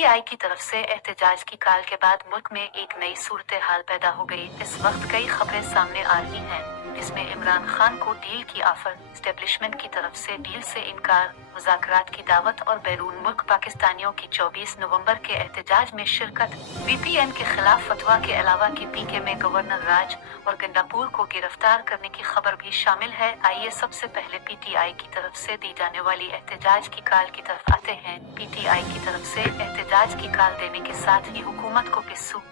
PTI की तरफ से एहतजाज की काल के बाद मुल्क में एक नई सूरत हाल पैदा हो गई। इस वक्त कई खबरें सामने आ रही हैं जिसमें इमरान खान को डील की ऑफर, एस्टेब्लिशमेंट की तरफ से डील से इनकार, मुज़ाकरात की दावत और बैरून मुल्क पाकिस्तानियों की 24 नवंबर के एहतजाज में शिरकत। वीपीएन के खिलाफ फतवा के अलावा के पीके में गवर्नर राज और गंडापुर को गिरफ्तार करने की खबर भी शामिल है। आइए सबसे पहले पीटीआई की तरफ से दी जाने वाली एहतजाज की काल की तरफ आते हैं। पीटीआई की तरफ से एहतजाज की काल देने के साथ ही हुकूमत को पिस्सू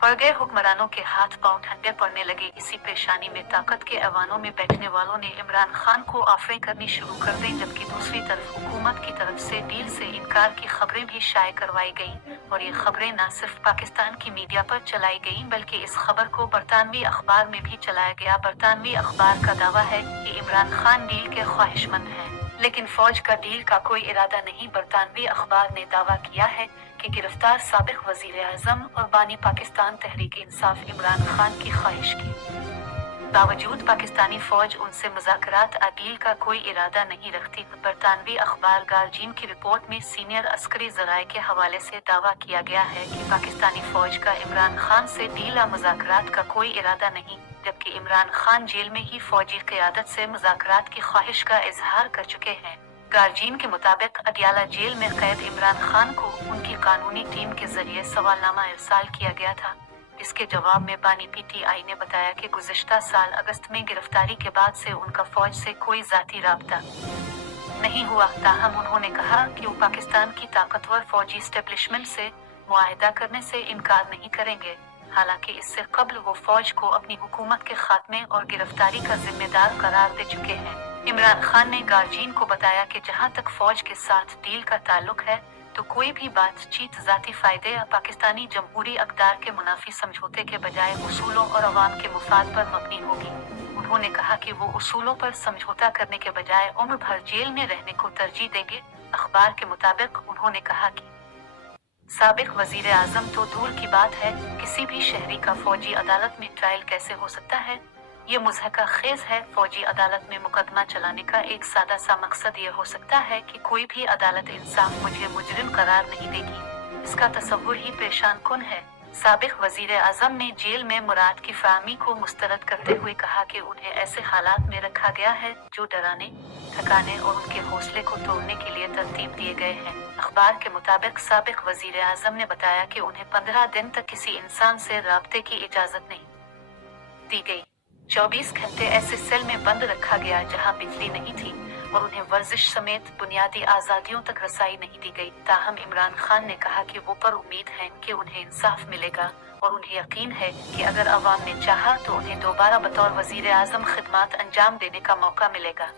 पड़ गए हुक्मरानों के हाथ पांव ठंडे पड़ने लगे। इसी परेशानी में ताकत के ऐवानों में बैठने वालों ने इमरान खान को ऑफरें करनी शुरू कर दी, जबकि दूसरी तरफ हुकूमत की तरफ से डील से इनकार की खबरें भी शाये करवाई गईं। और ये खबरें न सिर्फ पाकिस्तान की मीडिया पर चलाई गईं बल्कि इस खबर को बरतानवी अखबार में भी चलाया गया। बरतानवी अखबार का दावा है कि इमरान खान डील के ख्वाहिशमंद हैं, लेकिन फौज का डील का कोई इरादा नहीं। बरतानवी अखबार ने दावा किया है कि गिरफ्तार साबिक वजीर आजम और बानी पाकिस्तान तहरीक इंसाफ इमरान खान की ख्वाहिश के बावजूद पाकिस्तानी फौज उनसे मुज़ाकरात डील का कोई इरादा नहीं रखती। बरतानवी अखबार गार्जियन की रिपोर्ट में सीनियर अस्करी ज़राए के हवाले से दावा किया गया है कि पाकिस्तानी फौज का इमरान खान से डील मुज़ाकरात का कोई इरादा नहीं, जबकि इमरान खान जेल में ही फौजी क़यादत से मुज़ाकरात की ख्वाहिश का इजहार कर चुके हैं। गार्जियन के मुताबिक अडियाला जेल में कैद इमरान खान को उनकी कानूनी टीम के जरिए सवालनामा इरसाल किया गया था, जिसके जवाब में बानी पीटीआई ने बताया कि गुज़िश्ता साल अगस्त में गिरफ्तारी के बाद से उनका फौज से कोई ज़ाती राब्ता नहीं हुआ। ताहम उन्होंने कहा कि वो पाकिस्तान की ताकतवर फौजी एस्टेब्लिशमेंट से मुआहिदा करने से इनकार नहीं करेंगे। हालांकि इससे कबल वो फौज को अपनी हुकूमत के खात्मे और गिरफ्तारी का जिम्मेदार करार दे चुके हैं। इमरान खान ने गार्जियन को बताया कि जहां तक फौज के साथ डील का ताल्लुक है तो कोई भी बातचीत ज़ाती फायदे या पाकिस्तानी जमहूरी अक़दार के मुनाफी समझौते के बजाय उसूलों और अवाम के मुफाद पर मबनी होगी। उन्होंने कहा कि वो उसूलों पर समझौता करने के बजाय उम्र भर जेल में रहने को तरजीह देंगे। अखबार के मुताबिक उन्होंने कहा कि साबिक वजीर आजम तो दूर की बात है, किसी भी शहरी का फौजी अदालत में ट्रायल कैसे हो सकता है? ये मुज़हका खेज है। फौजी अदालत में मुकदमा चलाने का एक सादा सा मकसद ये हो सकता है कि कोई भी अदालत इंसाफ मुझे मुजरिम करार नहीं देगी। इसका तसव्वुर ही परेशान कुन है। साबिक वजीर आजम ने जेल में मुराद की फहमी को मुस्तरद करते हुए कहा कि उन्हें ऐसे हालात में रखा गया है जो डराने, थकाने और उनके हौसले को तोड़ने के लिए तरतीब दिए गए हैं। अखबार के मुताबिक साबिक वजीर आजम ने बताया कि उन्हें 15 दिन तक किसी इंसान से राब्ते की इजाजत नहीं दी गई। 24 घंटे ऐसे सेल में बंद रखा गया जहां बिजली नहीं थी और उन्हें वर्जिश समेत बुनियादी आज़ादियों तक रसाई नहीं दी गई। ताहम इमरान खान ने कहा कि वो पर उम्मीद है कि उन्हें इंसाफ मिलेगा और उन्हें यकीन है कि अगर अवाम ने चाहा तो उन्हें दोबारा बतौर वजीर आजम खिदमात अंजाम देने का मौका मिलेगा।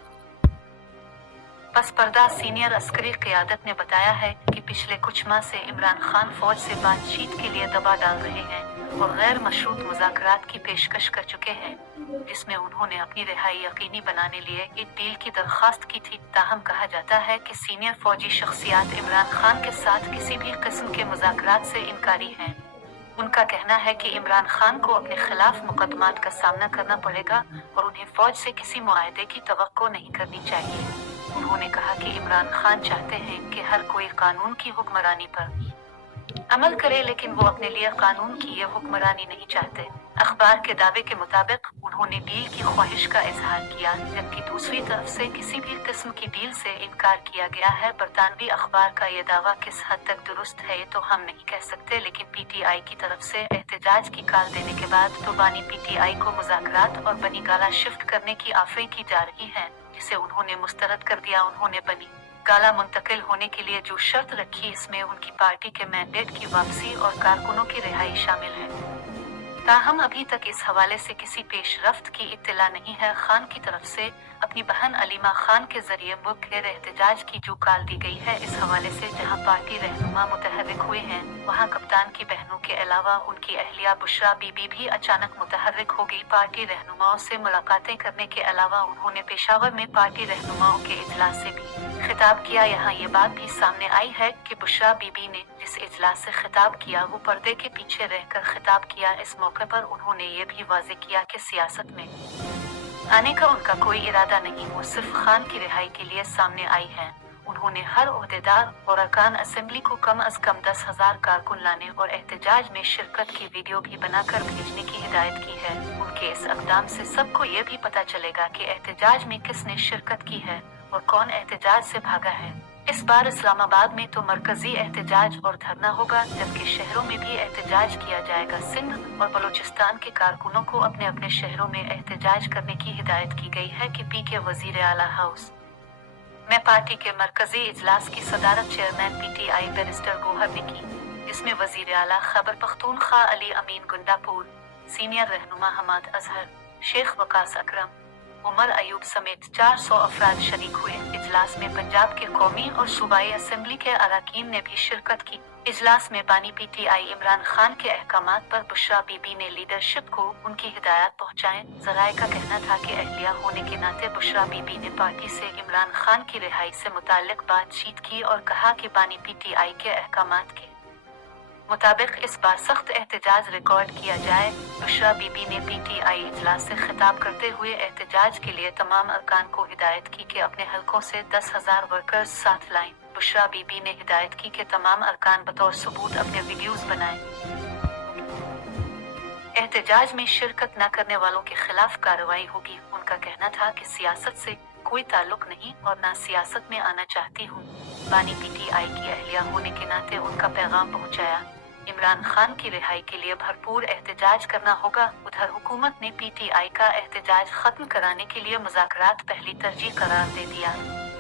पस पर्दा सीनियर अस्करी क़यादत ने बताया है कि पिछले कुछ माह से इमरान खान फौज से बातचीत के लिए दबाव डाल रहे हैं और गैर मशरूत मुज़ाकरात की पेशकश कर चुके हैं, जिसमें उन्होंने अपनी रिहाई यकीनी बनाने लिए एक डील की दरख्वास्त की थी। ताहम कहा जाता है कि सीनियर फौजी शख्सियात इमरान खान के साथ किसी भी किस्म के मुज़ाकरात से इनकारी हैं। उनका कहना है कि इमरान खान को अपने खिलाफ मुकदमात का सामना करना पड़ेगा और उन्हें फौज से किसी मुआहदे की तवक्को नहीं करनी चाहिए। उन्होंने कहा कि इमरान खान चाहते हैं कि हर कोई कानून की हुक्मरानी पर अमल करे, लेकिन वो अपने लिए कानून की ये हुक्मरानी नहीं चाहते। अखबार के दावे के मुताबिक उन्होंने डील की ख्वाहिश का इजहार किया, जबकि दूसरी तरफ से किसी भी किस्म की डील से इनकार किया गया है। बरतानवी अखबार का ये दावा किस हद तक दुरुस्त है ये तो हम नहीं कह सकते, लेकिन पीटीआई की तरफ से एहतजाज की काल देने के बाद तो बानी पीटीआई को मुज़ाकरात और बनी गाला शिफ्ट करने की ऑफरें की जा रही हैं, जिसे उन्होंने मुस्तरद कर दिया। उन्होंने बनी गाला मुंतकिल होने के लिए जो शर्त रखी, इसमें उनकी पार्टी के मैंडेट की वापसी और कारकुनों की रिहाई शामिल है। ताहम अभी तक इस हवाले से किसी पेशरफ्त की इत्तला नहीं है। खान की तरफ से अपनी बहन अलीमा खान के जरिए मुल्क के एहतजाज की जो काल दी गई है, इस हवाले से जहां पार्टी रहनुमा मुतहर्रिक हुए हैं, वहां कप्तान की बहनों के अलावा उनकी अहलिया बुशरा बीबी भी अचानक मुतहर्रिक हो गई। पार्टी रहनुमाओं से मुलाकातें करने के अलावा उन्होंने पेशावर में पार्टी रहनुमाओं के इजलास से भी खिताब किया। यहाँ ये बात भी सामने आई है कि बुशरा बीबी ने जिस इजलास से खिताब किया वो पर्दे के पीछे रहकर खिताब किया। इस मौके पर उन्होंने ये भी वाज़ेह किया कि सियासत में आने का उनका कोई इरादा नहीं, वो सिर्फ खान की रिहाई के लिए सामने आई हैं। उन्होंने हर ओहदेदार और अरकान असेंबली को कम अज कम 10,000 कारकुन लाने और एहतजाज में शिरकत की वीडियो भी बनाकर भेजने की हिदायत की है। उनके इस इक़दाम से सबको ये भी पता चलेगा कि एहतजाज में किसने शिरकत की है और कौन एहतजाज से भागा है। इस बार इस्लामाबाद में तो मरकजी एहतजाज और धरना होगा, जबकि शहरों में भी एहतजाज किया जाएगा। सिंध और बलूचिस्तान के कारकुनों को अपने अपने शहरों में एहतजाज करने की हिदायत की गई है कि पी के वजीर आला हाउस में पार्टी के मरकजी इजलास की सदारत चेयरमैन PTI बैरिस्टर गौहर ने की, जिसमें वजीर आला खैबर पख्तूनख्वा अली अमीन गुंडापुर, सीनियर रहनुमा हमाद अजहर, शेख वकास अकरम, उमर अयूब समेत 400 अफराद शरीक हुए। इजलास में पंजाब के कौमी और सूबाई असेंबली के अरकान ने भी शिरकत की। इजलास में बानी PTI इमरान खान के अहकामात पर बुशरा बीबी ने लीडरशिप को उनकी हिदायत पहुंचाएं। जराए का कहना था कि अहलिया होने के नाते बुशरा बीबी ने पार्टी से इमरान खान की रिहाई से मुताल्लिक बातचीत की और कहा कि बानी PTI के अहकामात के मुताबिक इस बार सख्त एहतजाज रिकॉर्ड किया जाए। बुशरा बीबी ने PTI इजलास से खिताब करते हुए एहतजाज के लिए तमाम अरकान को हिदायत की कि अपने हलकों से 10,000 वर्कर्स साथ लाएं। बुशरा बीबी ने हिदायत की कि तमाम अरकान बतौर सबूत अपने वीडियोस बनाएं। एहतजाज में शिरकत न करने वालों के खिलाफ कार्रवाई होगी। उनका कहना था कि सियासत से कोई ताल्लुक नहीं और ना सियासत में आना चाहती हूँ। बानी PTI की अहलिया होने के नाते उनका पैगाम पहुँचाया। इमरान खान की रिहाई के लिए भरपूर एहतजाज करना होगा। उधर हुकूमत ने PTI का एहतजाज खत्म कराने के लिए मुज़ाकरात पहली तरजीह करार दे दिया।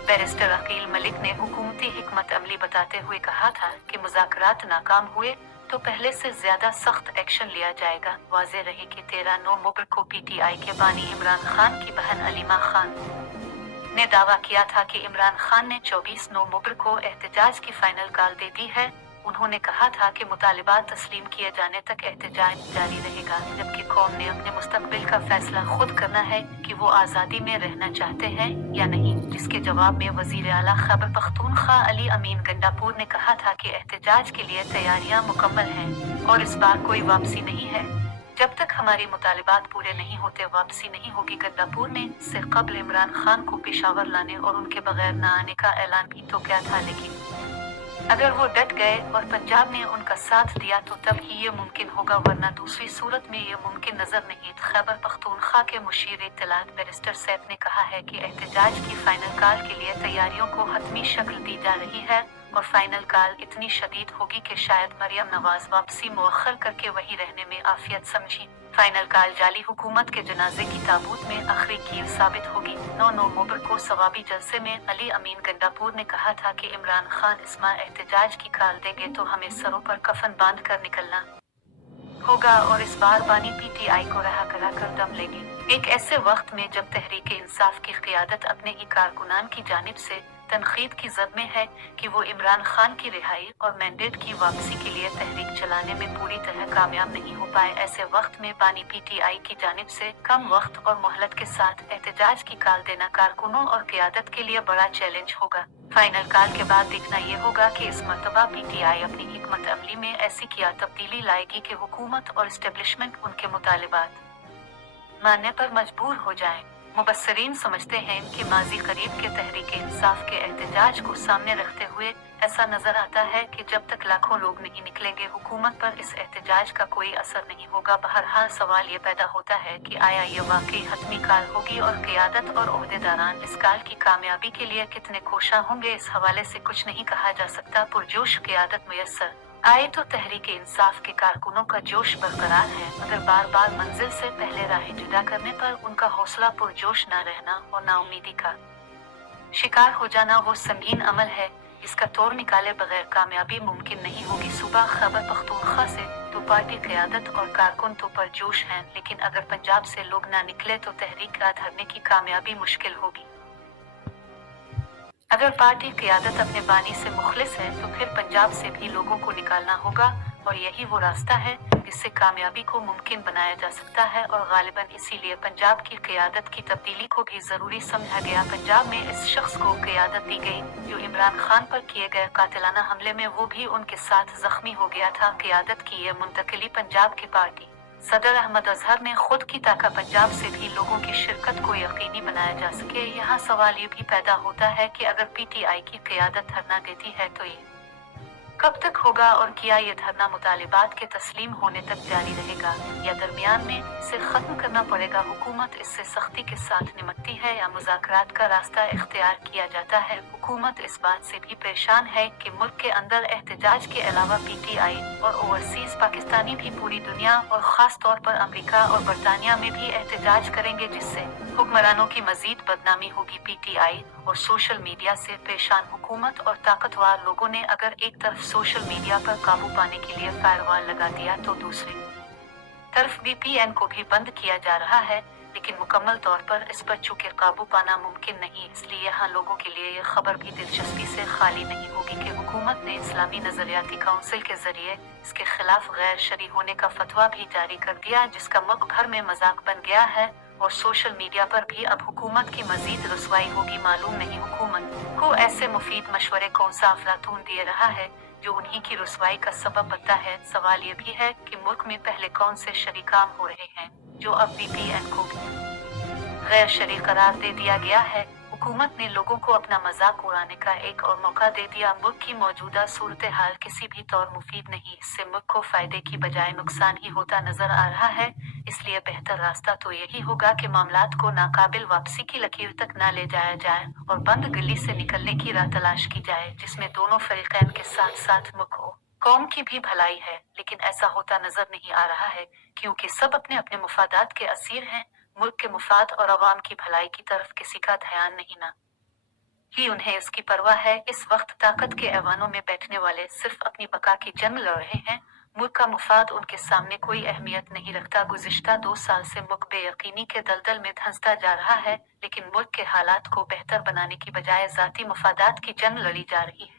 बैरिस्टर अकील मलिक ने हुकूमती हिकमत अमली बताते हुए कहा था कि मुज़ाकरात नाकाम हुए तो पहले से ज्यादा सख्त एक्शन लिया जाएगा। वाज़ेह रहे कि 13 नवंबर को PTI के बानी इमरान खान की बहन अलीमा खान ने दावा किया था कि इमरान खान ने 24 नवंबर को एहतजाज की फाइनल कॉल दे दी है। उन्होंने कहा था कि मुतालिबात तस्लीम किए जाने तक एहतजाज जारी रहेगा, जबकि कौम ने अपने मुस्तकबिल का फैसला खुद करना है कि वो आज़ादी में रहना चाहते हैं या नहीं। जिसके जवाब में वजीर आला खैबर पख्तूनख्वा अली अमीन गंडापुर ने कहा था कि एहतजाज के लिए तैयारियां मुकम्मल हैं और इस बार कोई वापसी नहीं है। जब तक हमारे मुतालिबात पूरे नहीं होते वापसी नहीं होगी। गंडापुर ने इससे कबल इमरान खान को पेशावर लाने और उनके बगैर न आने का ऐलान भी तो किया था, लेकिन अगर वो डट गए और पंजाब ने उनका साथ दिया तो तब ही ये मुमकिन होगा, वरना दूसरी सूरत में ये मुमकिन नजर नहीं। खैबर पख्तूनख्वा के मुशीर इत्तलात बैरिस्टर सैफ ने कहा है कि एहतजाज की फाइनल कॉल के लिए तैयारियों को हतमी शक्ल दी जा रही है और फाइनल कॉल इतनी शदीद होगी कि शायद मरियम नवाज वापसी मुअख्खर करके वही रहने में आफियत समझी। फाइनल कॉल जाली हुकूमत के जनाजे की ताबूत में आखिरी कील साबित होगी। 9 नवंबर को सवाबी जलसे में अली अमीन गंडापुर ने कहा था कि इमरान खान इसमा एहतजाज की कॉल देंगे तो हमें सरों पर कफन बांध कर निकलना होगा और इस बार बानी PTI को रहा करा कर दम लेंगे। एक ऐसे वक्त में जब तहरीक इंसाफ की क़ियादत अपने ही कारकुनान की जानिब से तनखीद की जद में है कि वो इमरान खान की रिहाई और मैंडेट की वापसी के लिए तहरीक चलाने में पूरी तरह कामयाब नहीं हो पाए। ऐसे वक्त में बानी PTI की जानिब से कम वक्त और मोहलत के साथ एहतजाज की कॉल देना कारकुनों और क़ियादत के लिए बड़ा चैलेंज होगा। फाइनल कॉल के बाद देखना ये होगा कि इस मरतबा PTI अपनी हिकमत अमली में ऐसी क्या तब्दीली लाएगी कि हुकूमत और एस्टेब्लिशमेंट उनके मुतालिबात मानने पर मजबूर हो जाएं। मुबस्सरीन समझते हैं कि माजी करीब के तहरीक इंसाफ के एहतजाज को सामने रखते हुए ऐसा नजर आता है कि जब तक लाखों लोग नहीं निकलेंगे हुकूमत पर इस एहतजाज का कोई असर नहीं होगा। बहरहाल सवाल ये पैदा होता है कि आया ये वाकई हतमी कॉल होगी और क़ियादत और ओहदेदारान इस कॉल की कामयाबी के लिए कितने कोशा होंगे। इस हवाले से कुछ नहीं कहा जा सकता। पुरजोश क़ियादत मुयस्सर आए तो तहरीक इंसाफ के कारकुनों का जोश बरकरार है, मगर बार बार मंजिल से पहले राहें जुदा करने पर उनका हौसला पुरजोश न रहना और नाउमीदी का शिकार हो जाना वो संगीन अमल है। इसका तोड़ निकाले बगैर कामयाबी मुमकिन नहीं होगी। सुबह खैबर पख्तूनख्वा से तो पार्टी क़ियादत और कारकुन तो परजोश हैं, लेकिन अगर पंजाब से लोग ना निकले तो तहरीक का धरने की कामयाबी मुश्किल होगी। अगर पार्टी क़ियादत अपने बानी से मुखलिस है तो फिर पंजाब से भी लोगों को निकालना होगा और यही वो रास्ता है जिससे कामयाबी को मुमकिन बनाया जा सकता है और गालिबन इसीलिए पंजाब की क़ियादत की तब्दीली को भी ज़रूरी समझा गया। पंजाब में इस शख्स को क़ियादत दी गई जो इमरान खान पर किए गए कातिलाना हमले में वो भी उनके साथ जख्मी हो गया था। क़ियादत की ये मुंतकिली पंजाब की पार्टी सदर अहमद अजहर ने खुद की ताका पंजाब से भी लोगों की शिरकत को यकीनी बनाया जा सके। यहाँ सवाल ये भी पैदा होता है कि अगर पीटीआई की क़यादत धरना देती है तो ये कब तक होगा और क्या ये धरना मुतालिबात के तस्लीम होने तक जारी रहेगा या दरमियान में इसे खत्म करना पड़ेगा। हुकूमत इससे सख्ती के साथ निपटती है या मुज़ाकरात का रास्ता इख्तियार किया जाता है। हुकूमत इस बात से भी परेशान है कि मुल्क के अंदर एहतजाज के अलावा पीटीआई और ओवरसीज पाकिस्तानी भी पूरी दुनिया और ख़ास तौर पर अमेरिका और बरतानिया में भी एहतजाज करेंगे, जिससे हुक्मरानों की मजीद बदनामी होगी। पीटीआई और सोशल मीडिया से परेशान हुकूमत और ताकतवर लोगों ने अगर एक तरफ सोशल मीडिया पर काबू पाने के लिए फायरवॉल लगा दिया तो दूसरी तरफ वीपीएन को भी बंद किया जा रहा है, लेकिन मुकम्मल तौर पर इस पर चूंकि काबू पाना मुमकिन नहीं, इसलिए यहाँ लोगों के लिए ये खबर भी दिलचस्पी से खाली नहीं होगी कि हुकूमत ने इस्लामी नजरियाती काउंसिल के जरिए इसके खिलाफ गैर शरई होने का फतवा भी जारी कर दिया, जिसका मुल्क भर में मजाक बन गया है। और सोशल मीडिया पर भी अब हुकूमत की मजीद रसवाई होगी। मालूम नहीं हुकूमत को ऐसे मुफीद मशवरे कौन सा अफलातून दे रहा है जो उन्हीं की रसवाई का सबब बनता है। सवाल ये भी है कि मुल्क में पहले कौन से शरई काम हो रहे हैं जो अब वीपीएन को गैर शरई करार दे दिया गया है। हुकूमत ने लोगों को अपना मजाक उड़ाने का एक और मौका दे दिया। मुल्क की मौजूदा सूरत हाल किसी भी तौर मुफीद नहीं, इससे मुल्क को फायदे की बजाय नुकसान ही होता नजर आ रहा है। इसलिए बेहतर रास्ता तो यही होगा कि मामलात को नाकाबिल वापसी की लकीर तक न ले जाया जाए और बंद गली से निकलने की राह तलाश की जाए, जिसमें दोनों फरीकैन के साथ साथ मुल्क हो कौम की भी भलाई है। लेकिन ऐसा होता नजर नहीं आ रहा है क्योंकि सब अपने अपने मुफादात के असीर हैं। मुल्क के मुफाद और अवाम की भलाई की तरफ किसी का ध्यान नहीं, ना ही उन्हें इसकी परवाह है। इस वक्त ताकत के ऐवानों में बैठने वाले सिर्फ अपनी बका की जंग लड़ रहे हैं। मुल्क का मुफाद उनके सामने कोई अहमियत नहीं रखता। गुज़िश्ता 2 साल से मुल्क बेयकीनी के दलदल में धंसता जा रहा है, लेकिन मुल्क के हालात को बेहतर बनाने की बजाय ज़ाती मुफादात की जंग लड़ी जा रही है।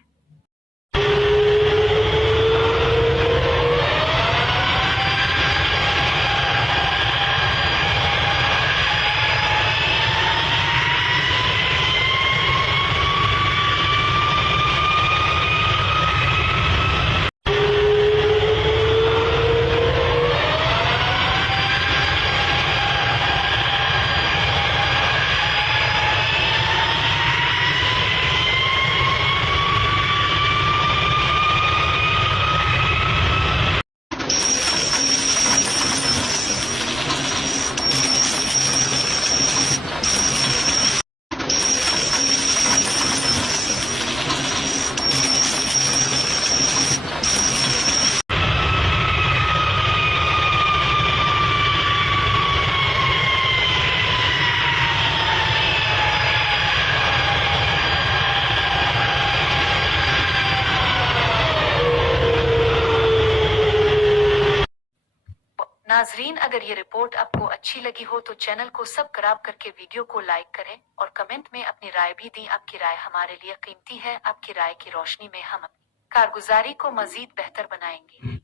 नाजरीन, अगर ये रिपोर्ट आपको अच्छी लगी हो तो चैनल को सब्सक्राइब करके वीडियो को लाइक करें और कमेंट में अपनी राय भी दें। आपकी राय हमारे लिए कीमती है। आपकी राय की रोशनी में हम अपनी कारगुजारी को मजीद बेहतर बनाएंगे।